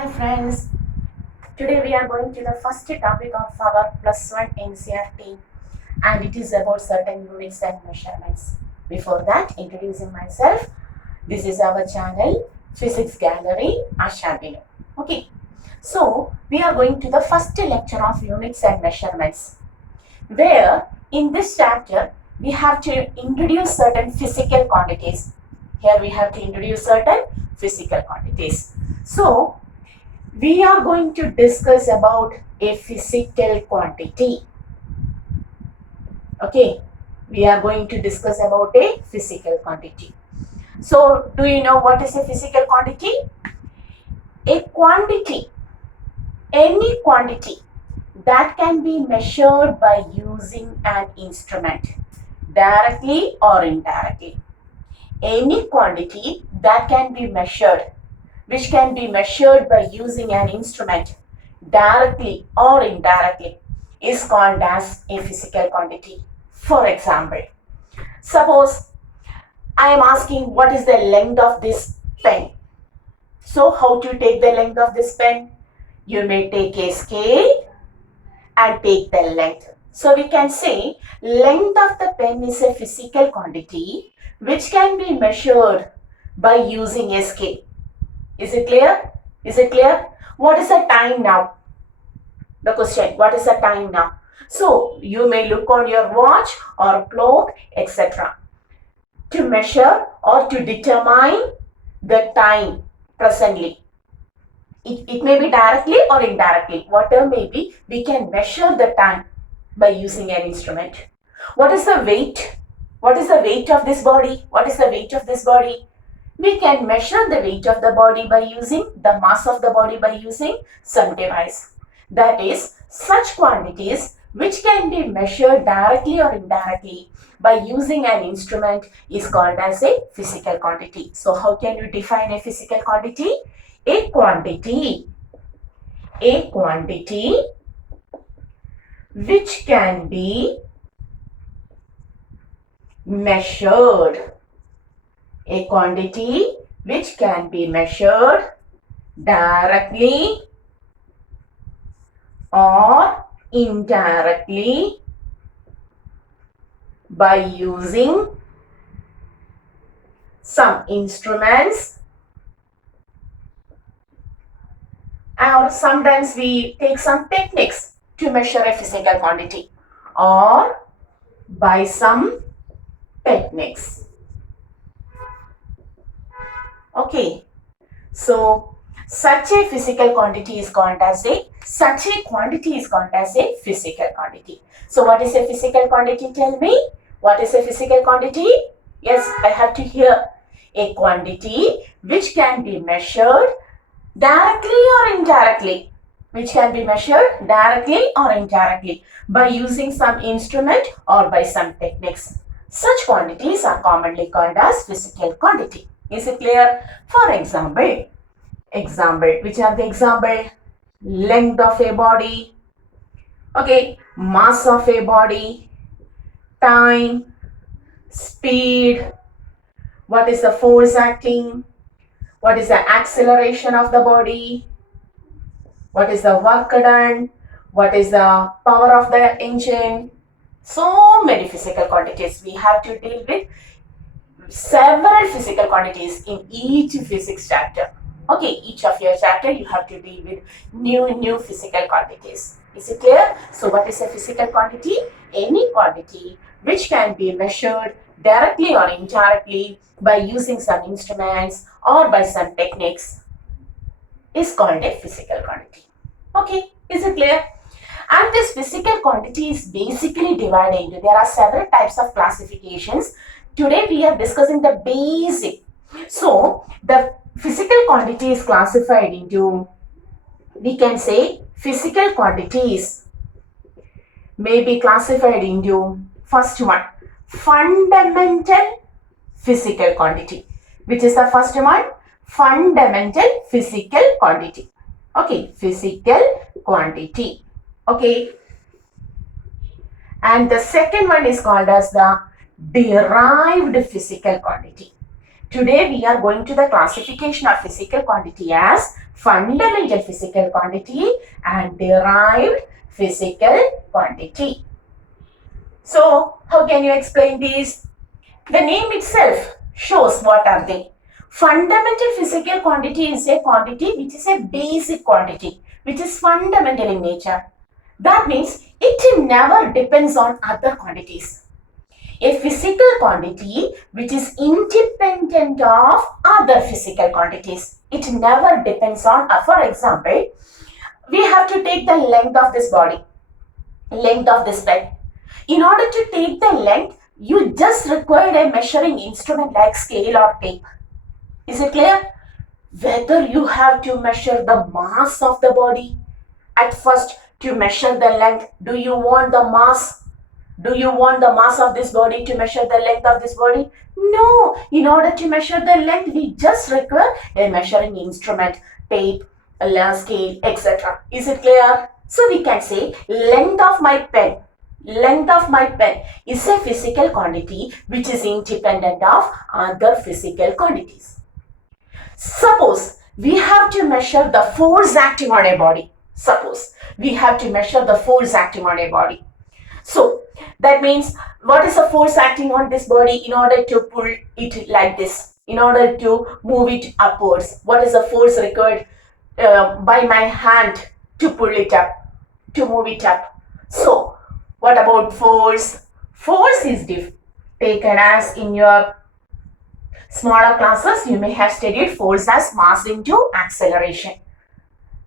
Hi friends, today we are going to the first topic of our plus one NCRT and it is about certain units and measurements. Before that, introducing myself, this is our channel Physics Gallery Ashabino. Okay, so we are going to the first lecture of units and measurements where in this chapter we have to introduce certain physical quantities. Here we have to introduce certain physical quantities. So we are going to discuss about a physical quantity. Okay, we are going to discuss about a physical quantity. So, do you know what is a physical quantity? A quantity, any quantity that can be measured by using an instrument, directly or indirectly. Any quantity that can be measured, which can be measured by using an instrument, directly or indirectly, is called as a physical quantity. For example, suppose I am asking what is the length of this pen. So how to take the length of this pen? You may take a scale and take the length. So we can say length of the pen is a physical quantity which can be measured by using a scale. Is it clear? Is it clear? What is the time now? The question, what is the time now? So you may look on your watch or clock, etc. to measure or to determine the time presently. It may be directly or indirectly, whatever may be, we can measure the time by using an instrument. What is the weight? What is the weight of this body? What is the weight of this body? We can measure the weight of the body by using the mass of the body by using some device. That is, such quantities which can be measured directly or indirectly by using an instrument is called as a physical quantity. So how can you define a physical quantity? A quantity which can be measured. A quantity which can be measured directly or indirectly by using some instruments, or sometimes we take some techniques to measure a physical quantity, or by some techniques. Okay, so such a quantity is called as a physical quantity. So what is a physical quantity? Tell me, what is a physical quantity? Yes, I have to hear. A quantity which can be measured directly or indirectly. Which can be measured directly or indirectly by using some instrument or by some techniques. Such quantities are commonly called as physical quantity. Is it clear? For example, which are the example? Length of a body, okay, mass of a body, time, speed, what is the force acting, what is the acceleration of the body, what is the work done, what is the power of the engine. So many physical quantities. We have to deal with several physical quantities in each physics chapter. Okay, each of your chapter you have to deal with new physical quantities. Is it clear? So what is a physical quantity? Any quantity which can be measured directly or indirectly by using some instruments or by some techniques is called a physical quantity. Okay, is it clear? And this physical quantity is basically divided into, there are several types of classifications. Today we are discussing the basic. So the physical quantity is classified into, we can say physical quantities may be classified into, first one, fundamental physical quantity. Which is the first one? Fundamental physical quantity. Okay, physical quantity. Okay. And the second one is called as the derived physical quantity. Today we are going to the classification of physical quantity as fundamental physical quantity and derived physical quantity. So, how can you explain these? The name itself shows what are they. Fundamental physical quantity is a quantity which is a basic quantity, which is fundamental in nature. That means it never depends on other quantities. A physical quantity which is independent of other physical quantities. It never depends on, for example, we have to take the length of this body, length of this pen. In order to take the length, you just require a measuring instrument like scale or tape. Is it clear? Whether you have to measure the mass of the body, at first to measure the length, do you want the mass? Do you want the mass of this body to measure the length of this body? No. In order to measure the length, we just require a measuring instrument, tape, a scale, etc. Is it clear? So we can say length of my pen. Length of my pen is a physical quantity which is independent of other physical quantities. Suppose we have to measure the force acting on a body. Suppose we have to measure the force acting on a body. So that means what is the force acting on this body in order to pull it like this, in order to move it upwards? What is the force required by my hand to pull it up, to move it up? So what about force? Force is taken as in your smaller classes, you may have studied force as mass into acceleration.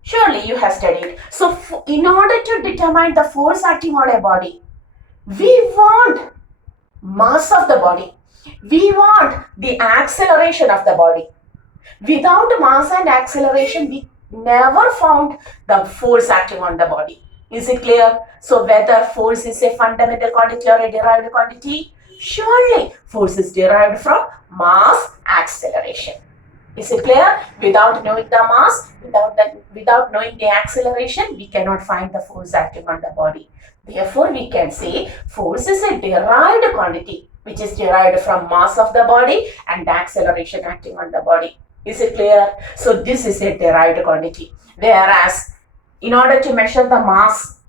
Surely you have studied. So in order to determine the force acting on a body, we want mass of the body. We want the acceleration of the body. Without mass and acceleration, we never found the force acting on the body. Is it clear? So whether force is a fundamental quantity or a derived quantity, surely force is derived from mass acceleration. Is it clear? Without knowing the mass, without knowing the acceleration, we cannot find the force acting on the body. Therefore, we can say force is a derived quantity which is derived from mass of the body and the acceleration acting on the body. Is it clear? So this is a derived quantity. Whereas in order to measure the mass,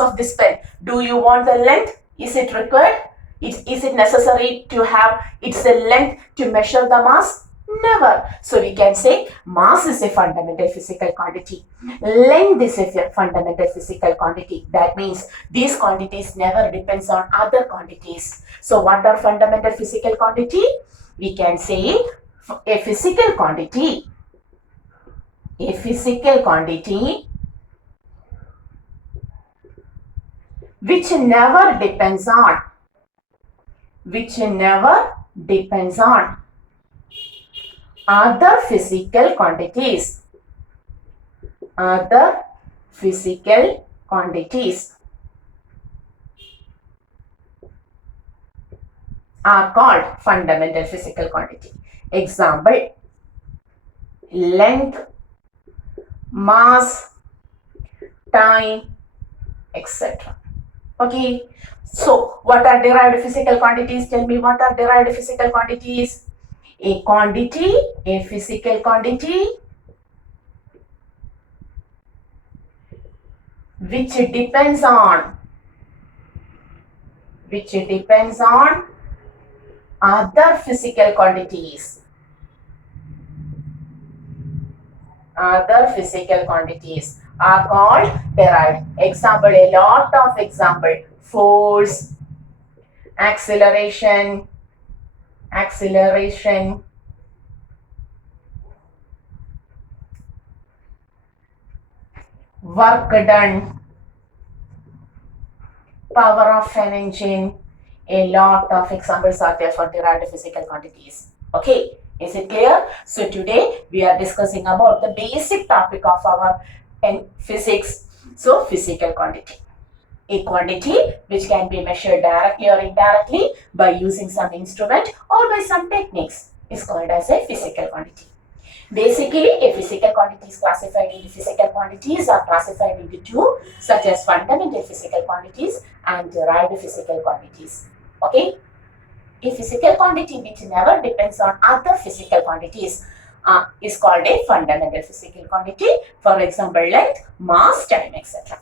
of this pen, do you want the length? Is it required? Is it necessary to have its length to measure the mass? Never. So we can say mass is a fundamental physical quantity. Length is a fundamental physical quantity. That means these quantities never depends on other quantities. So what are fundamental physical quantity? We can say a physical quantity which never depends on other physical quantities are called fundamental physical quantity. Example: length, mass, time, etc. Okay. So what are derived physical quantities? Tell me, what are derived physical quantities? A physical quantity which depends on other physical quantities. Other physical quantities are called derived. Example, a lot of example: force, acceleration, work done, power of an engine. A lot of examples are there for derived physical quantities. Okay, is it clear? So today we are discussing about the basic topic of our physics. So physical quantity. A quantity which can be measured directly or indirectly by using some instrument or by some techniques is called as a physical quantity. Basically, a physical quantity is classified into physical quantities are classified into two, such as fundamental physical quantities and derived physical quantities. Okay. A physical quantity which never depends on other physical quantities is called a fundamental physical quantity. For example, length, mass, time, etc.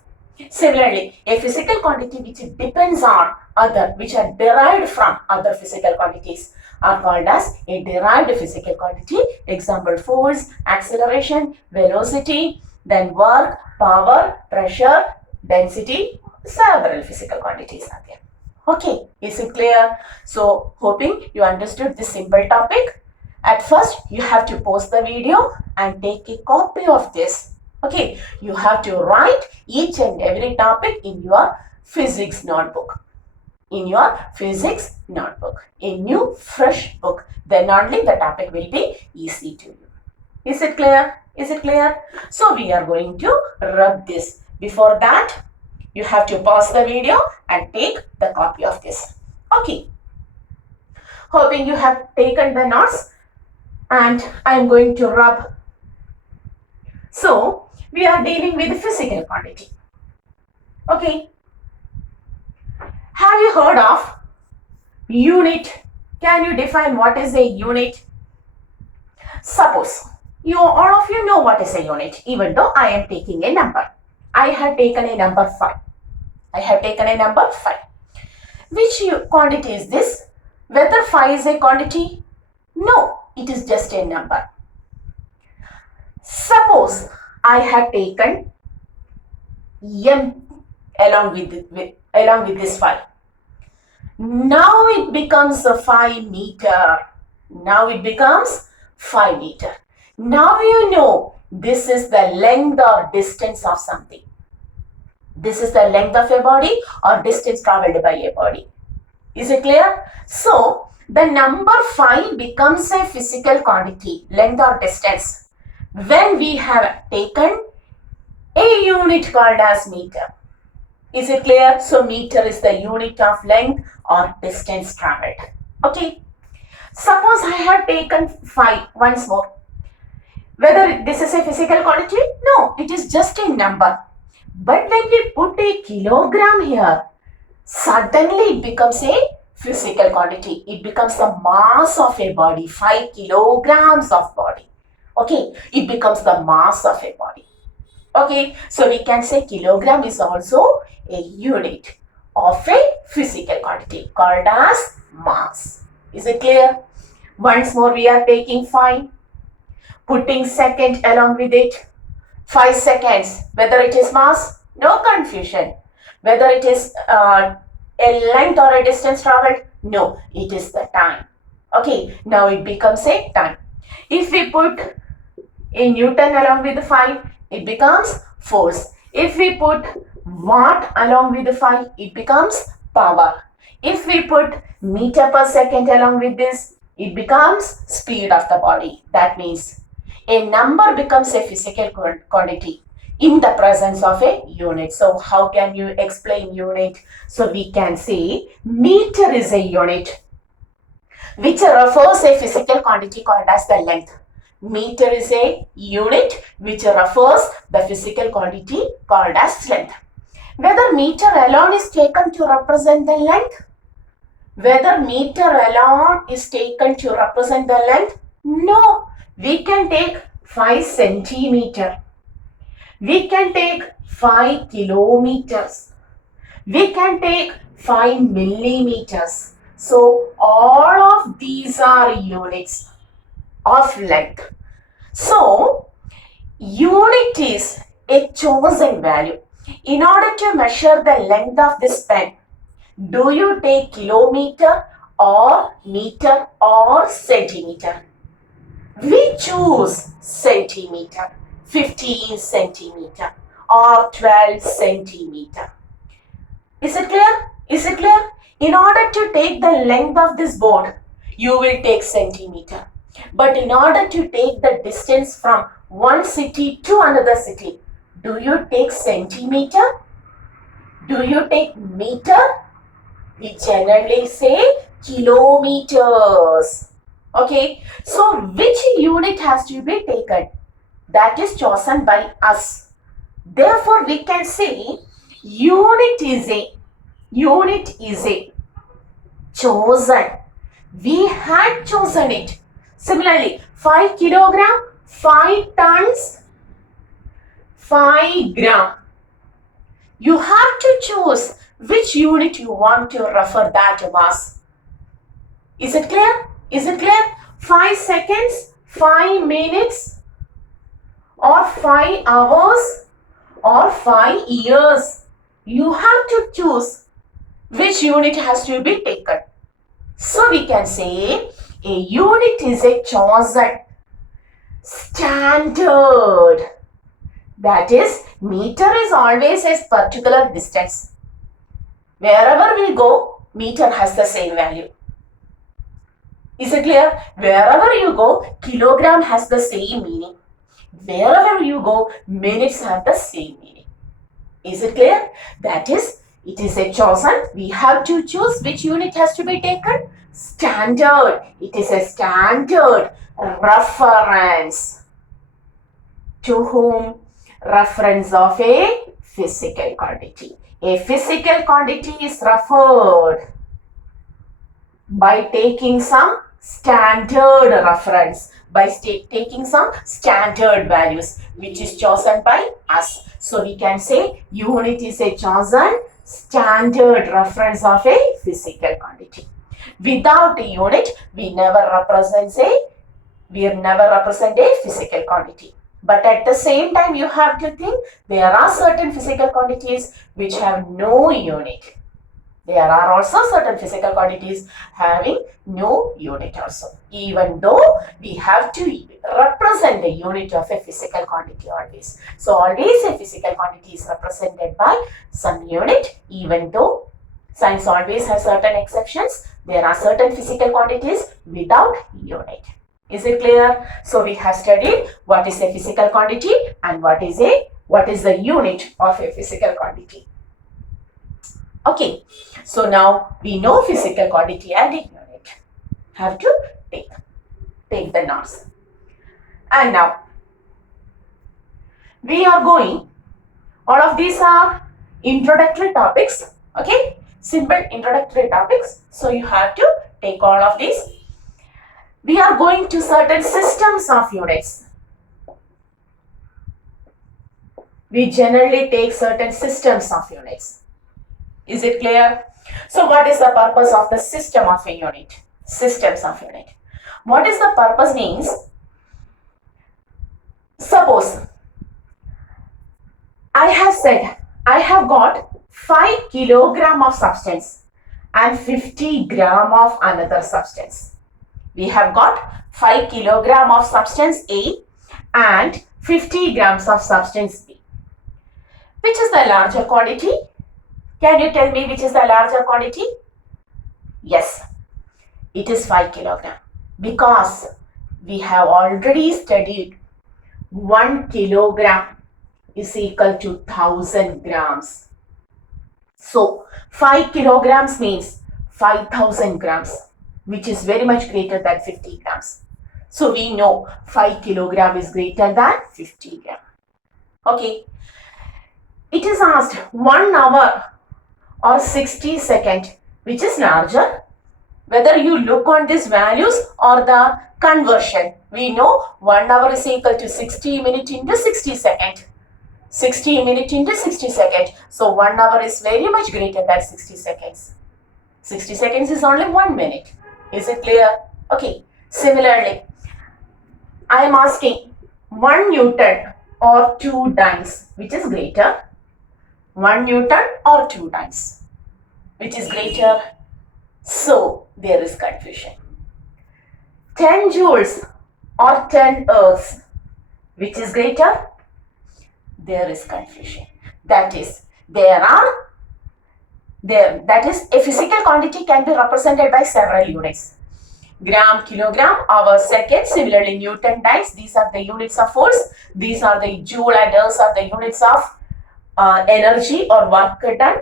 Similarly, a physical quantity which depends on other, which are derived from other physical quantities, are called as a derived physical quantity. Example, force, acceleration, velocity, then work, power, pressure, density, several physical quantities are there. Okay, is it clear? So, hoping you understood this simple topic. At first, you have to pause the video and take a copy of this. Okay, you have to write each and every topic in your physics notebook. In your physics notebook, a new fresh book. Then only the topic will be easy to you. Is it clear? Is it clear? So we are going to rub this. Before that, you have to pause the video and take the copy of this. Okay. Hoping you have taken the notes and I am going to rub. So we are dealing with physical quantity. Okay. Have you heard of unit? Can you define what is a unit? Suppose all of you know what is a unit, even though I am taking a number. I have taken a number 5. I have taken a number 5. Which quantity is this? Whether 5 is a quantity? No, it is just a number. Suppose I have taken m along with this 5. Now it becomes a 5 meter. Now it becomes 5 meter. Now you know this is the length or distance of something. This is the length of a body or distance traveled by a body. Is it clear? So, the number 5 becomes a physical quantity, length or distance, when we have taken a unit called as meter. Is it clear? So, meter is the unit of length or distance traveled. Okay. Suppose I have taken 5 once more. Whether this is a physical quantity? No, it is just a number. But when we put a kilogram here, suddenly it becomes a physical quantity. It becomes the mass of a body, 5 kilograms of body. Okay, it becomes the mass of a body. Okay, so we can say kilogram is also a unit of a physical quantity called as mass. Is it clear? Once more we are taking 5, putting second along with it. 5 seconds, whether it is mass, no confusion. Whether it is a length or a distance traveled, no, it is the time. Okay, now it becomes a time. If we put a Newton along with the 5, it becomes force. If we put watt along with the 5, it becomes power. If we put meter per second along with this, it becomes speed of the body. That means a number becomes a physical quantity in the presence of a unit. So how can you explain unit? So we can say meter is a unit which refers a physical quantity called as the length. Meter is a unit which refers the physical quantity called as length. Whether meter alone is taken to represent the length? Whether meter alone is taken to represent the length? No. We can take 5 centimeter. We can take 5 kilometers. We can take 5 millimeters. So all of these are units of length. So unit is a chosen value. In order to measure the length of this pen, do you take kilometer or meter or centimeter? We choose centimeter, 15 centimeter or 12 centimeter. Is it clear? Is it clear? In order to take the length of this board, you will take centimeter. But in order to take the distance from one city to another city, do you take centimeter? Do you take meter? We generally say kilometers. Okay, so which unit has to be taken? That is chosen by us. Therefore, we can say unit is a chosen We had chosen it. Similarly, 5 kilogram, 5 tons, 5 gram. You have to choose which unit you want to refer that mass. Is it clear? Is it clear? 5 seconds, 5 minutes, or 5 hours, or 5 years. You have to choose which unit has to be taken. So we can say a unit is a chosen standard. That is, meter is always a particular distance. Wherever we go, meter has the same value. Is it clear? Wherever you go, kilogram has the same meaning. Wherever you go, minutes have the same meaning. Is it clear? That is, it is a chosen. We have to choose which unit has to be taken. Standard. It is a standard reference. To whom? Reference of a physical quantity. A physical quantity is referred by taking some standard reference, by taking some standard values which is chosen by us. So we can say unit is a chosen standard reference of a physical quantity. Without a unit, we never represent a physical quantity. But at the same time, you have to think there are certain physical quantities which have no unit. There are also certain physical quantities having no unit also. Even though we have to represent the unit of a physical quantity always. So always a physical quantity is represented by some unit, even though science always has certain exceptions. There are certain physical quantities without unit. Is it clear? So we have studied what is a physical quantity and what is the unit of a physical quantity. Okay, so now we know physical quantity and a unit. Have to take the notes. And now we are going, all of these are introductory topics, okay? Simple introductory topics. So you have to take all of these. We are going to certain systems of units. We generally take certain systems of units. Is it clear? So what is the purpose of the system of a unit? Systems of unit. What is the purpose means? Suppose I have said I have got 5 kilogram of substance and 50 gram of another substance. We have got 5 kilogram of substance A and 50 grams of substance B. Which is the larger quantity? Can you tell me which is the larger quantity? Yes, it is 5 kilogram because we have already studied 1 kilogram is equal to 1000 grams. So 5 kilograms means 5000 grams, which is very much greater than 50 grams. So we know 5 kilogram is greater than 50 gram. Okay. It is asked 1 hour or 60 seconds, which is larger? Whether you look on these values or the conversion, we know 1 hour is equal to 60 minutes into 60 seconds. 60 minutes into 60 seconds. So 1 hour is very much greater than 60 seconds. 60 seconds is only 1 minute. Is it clear? Okay. Similarly, I am asking 1 Newton or 2 dynes, which is greater? 1 Newton or 2 dynes, which is greater? So there is confusion. 10 joules or 10 earths, which is greater? There is confusion. That is, a physical quantity can be represented by several units. Gram, kilogram, hour, second. Similarly, Newton, dynes, these are the units of force. These are the joule and earths are the units of energy or work done.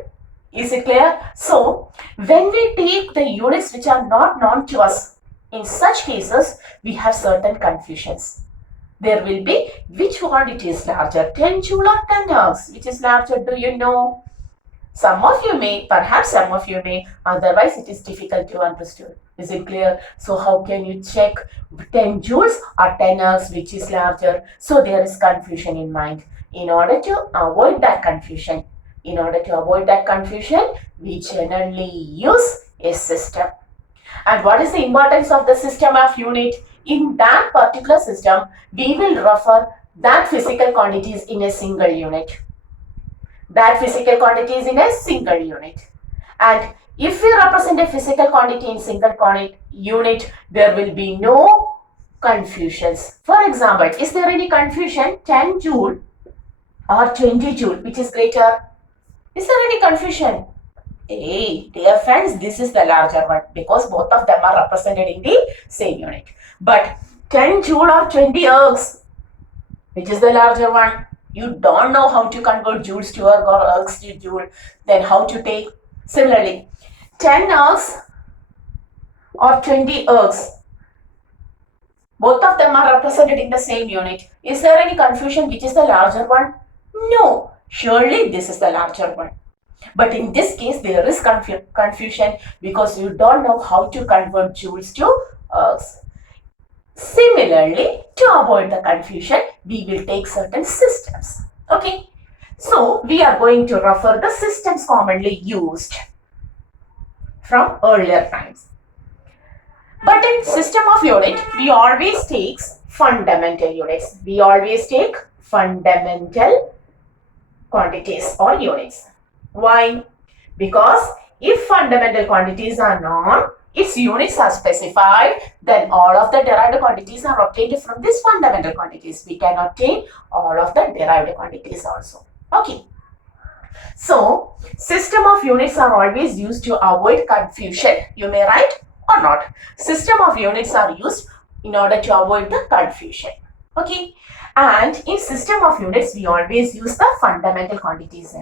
Is it clear? So, when we take the units which are not known to us, in such cases, we have certain confusions. There will be, which quantity is larger, 10 joule or 10 earths? Which is larger, do you know? Some of you may, perhaps some of you may, otherwise it is difficult to understand. Is it clear? So how can you check 10 joules or 10 ergs which is larger? So there is confusion in mind. In order to avoid that confusion, we generally use a system. And what is the importance of the system of unit? In that particular system, we will refer that physical quantities in a single unit. And if we represent a physical quantity in single unit, there will be no confusions. For example, is there any confusion? 10 joule or 20 joule, which is greater? Is there any confusion? Hey, dear friends, this is the larger one because both of them are represented in the same unit. But 10 joule or 20 ergs, which is the larger one? You don't know how to convert joules to erg or ergs to joule. Then how to take? Similarly, 10 ergs or 20 ergs, both of them are represented in the same unit. Is there any confusion which is the larger one? No, surely this is the larger one. But in this case, there is confusion because you don't know how to convert joules to ergs. Similarly, to avoid the confusion, we will take certain systems. Okay. So, we are going to refer the systems commonly used from earlier times. But in system of unit, we always take fundamental units. We always take fundamental quantities or units. Why? Because if fundamental quantities are known, its units are specified, then all of the derived quantities are obtained from these fundamental quantities. We can obtain all of the derived quantities also. Okay. So, system of units are always used to avoid confusion. You may write or not. System of units are used in order to avoid the confusion. Okay. And in system of units, we always use the fundamental quantities.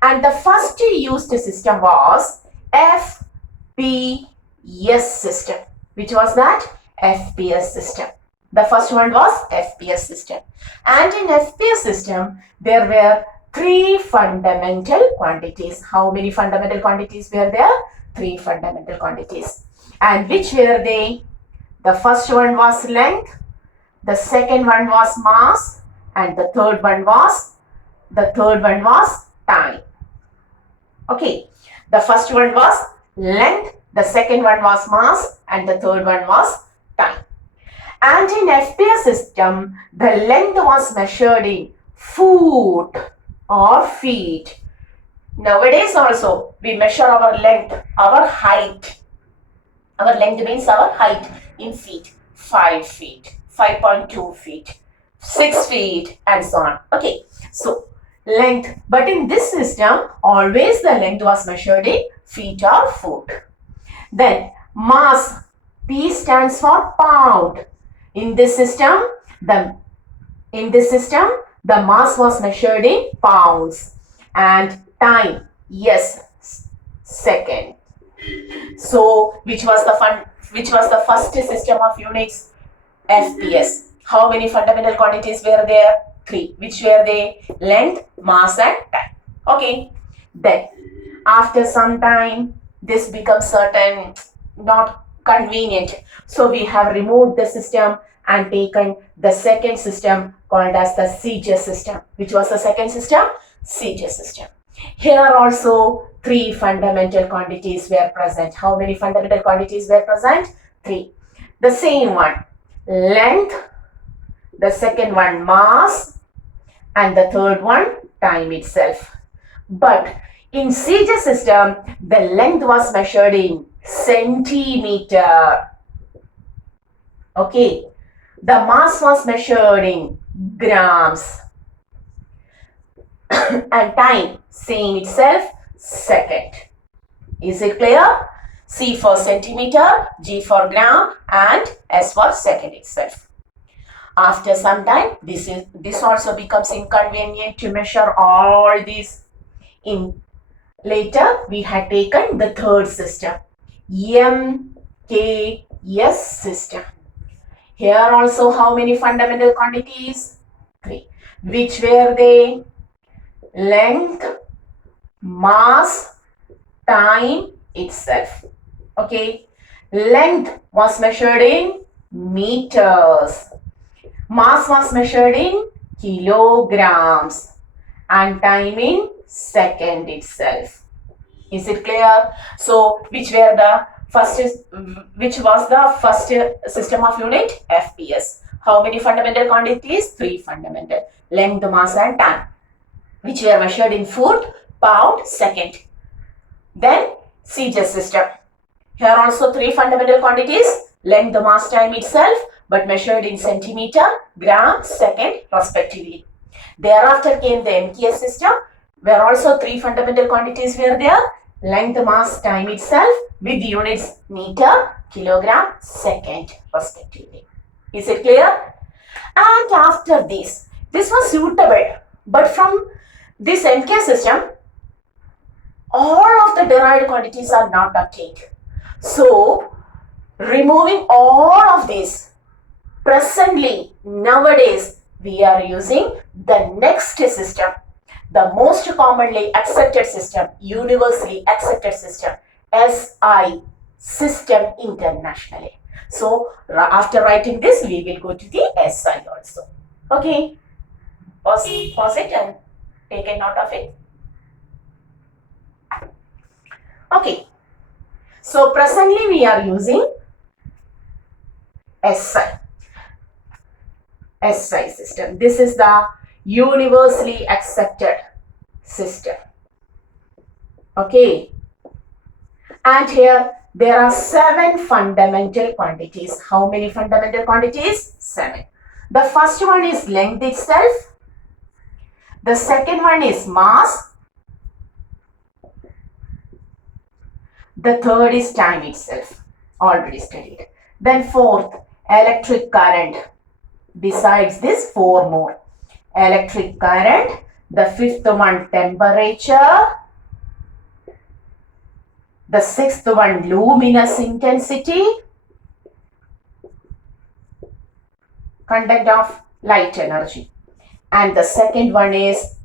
And the first used system was FPS system. Which was that? FPS system. The first one was FPS system. And in FPS system, there were 3 fundamental quantities. How many fundamental quantities were there? 3 fundamental quantities. And which were they? The first one was length, the second one was mass, and the third one was time. Okay, the first one was length, the second one was mass, and the third one was time. And in FPS system, the length was measured in foot or feet. Nowadays also, we measure our length, our height. Our length means our height in feet. 5 feet, 5.2 feet, 6 feet, and so on. Okay, so length. But in this system, always the length was measured in feet or foot. Then mass. P stands for pound. In this system, the mass was measured in pounds. And time, yes, second. So, which was the first system of units? FPS. How many fundamental quantities were there? 3. Which were they? Length, mass, and time. Okay. Then, after some time, this becomes not convenient. So, we have removed the system and taken the second system called as the CJ system. Which was the second system? CJ system. Here also 3 fundamental quantities were present. How many fundamental quantities were present? 3. The same one, length, the second one mass, and the third one time itself. But in CJ system, the length was measured in centimeter. Okay. The mass was measured in grams. And time, same itself, second. Is it clear? C for centimeter, G for gram, and S for second itself. After some time, this also becomes inconvenient to measure all these. Later, we had taken the third system, MKS system. Here also, how many fundamental quantities? 3. Which were they? Length, mass, time itself. Okay. Length was measured in meters. Mass was measured in kilograms and time in second itself. Is it clear? So which was the first system of unit? FPS. How many fundamental quantities? 3 fundamental. Length, mass and time, which were measured in foot, pound, second. Then CJ system. Here also 3 fundamental quantities, length, mass, time itself, but measured in centimeter, gram, second respectively. Thereafter came the MKS system, where also 3 fundamental quantities were there, length, mass, time itself with units meter, kilogram, second respectively. Is it clear? And after this was suitable, but from this MK system, all of the derived quantities are not obtained. So, removing all of these, presently, nowadays, we are using the next system, the most commonly accepted system, universally accepted system, SI, system internationally. So, after writing this, we will go to the SI also. Okay, pause it and take a note of it. Okay, so presently we are using SI system. This is the universally accepted system. Okay, and here there are 7 fundamental quantities. How many fundamental quantities? 7. The first one is length itself. The second one is mass. The third is time itself, already studied. Then fourth, electric current. Besides this, 4 more. Electric current. The fifth one, temperature. The sixth one, luminous intensity. Content of light energy. And the seventh one is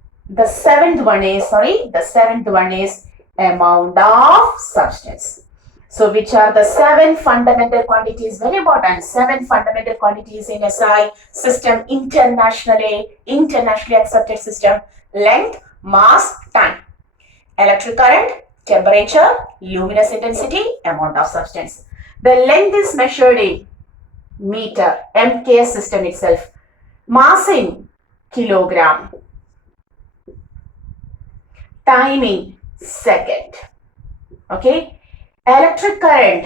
amount of substance. So which are the 7 fundamental quantities? Very important. 7 fundamental quantities in SI system, internationally accepted system. Length, mass, time. Electric current, temperature, luminous intensity, amount of substance. The length is measured in meter, MK system itself. Mass in kilogram. Time in second. Okay. Electric current,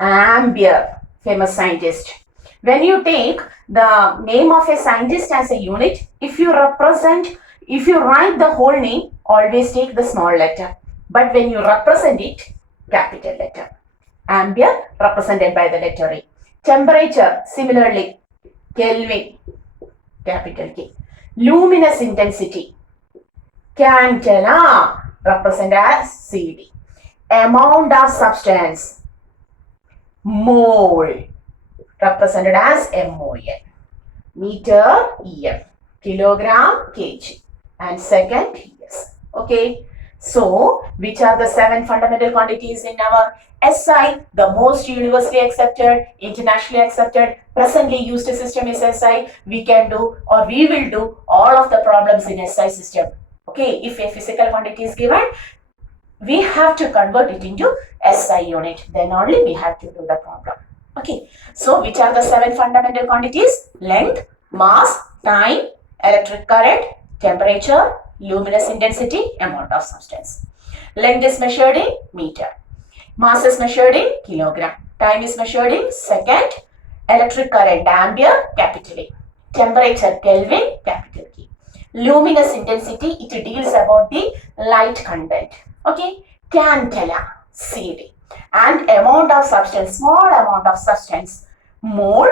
Ampere, famous scientist. When you take the name of a scientist as a unit, if you write the whole name, always take the small letter. But when you represent it, capital letter. Ampere represented by the letter A. Temperature, similarly, Kelvin, capital K. Luminous intensity, candela, represented as CD. Amount of substance, mole, represented as MOL. Meter, EM. Kilogram, kg. And second, PS. Okay. So, which are the 7 fundamental quantities in our SI? The most universally accepted, internationally accepted, presently used system is SI. We can do, or we will do, all of the problems in SI system. Okay. If a physical quantity is given, we have to convert it into SI unit. Then only we have to do the problem. Okay. So, which are the 7 fundamental quantities? Length, mass, time, electric current, temperature, luminous intensity, amount of substance. Length is measured in meter. Mass is measured in kilogram. Time is measured in second. Electric current, Ampere, capital A. Temperature, Kelvin, capital K. Luminous intensity, it deals about the light content. Okay. Candela, CD. And amount of substance, small amount of substance, mole,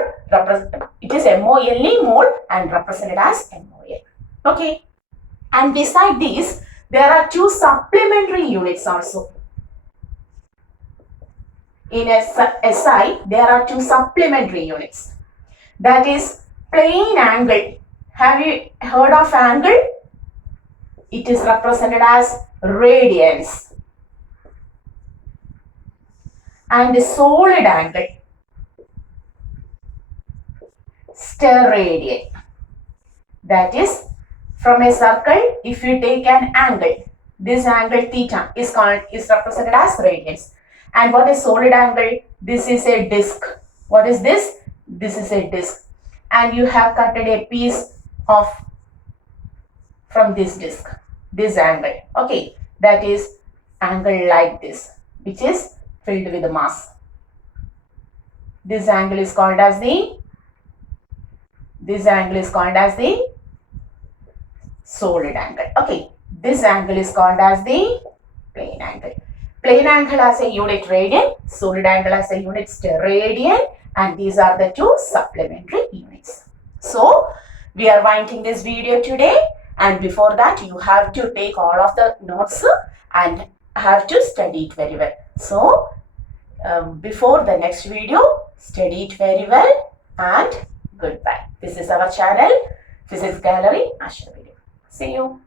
it is MOLE, mole, and represented as MOL. Okay. And beside these, there are 2 supplementary units also. In SI, there are 2 supplementary units. That is plane angle. Have you heard of angle? it is represented as radians. And the solid angle, steradian. That is, from a circle, if you take an angle, this angle theta is represented as radians. And what is solid angle? This is a disc. What is this? This is a disc. And you have cutted a piece of from this disc, this angle. Okay, that is angle like this, which is filled with the mass. This angle is called as the solid angle. Okay, this angle is called as the plane angle. Plane angle as a unit radian, solid angle as a unit steradian, and these are the two supplementary units. So, we are winding this video today, and before that you have to take all of the notes and have to study it very well. So, before the next video, study it very well, and goodbye. This is our channel, Physics Gallery Ashra Video. See you.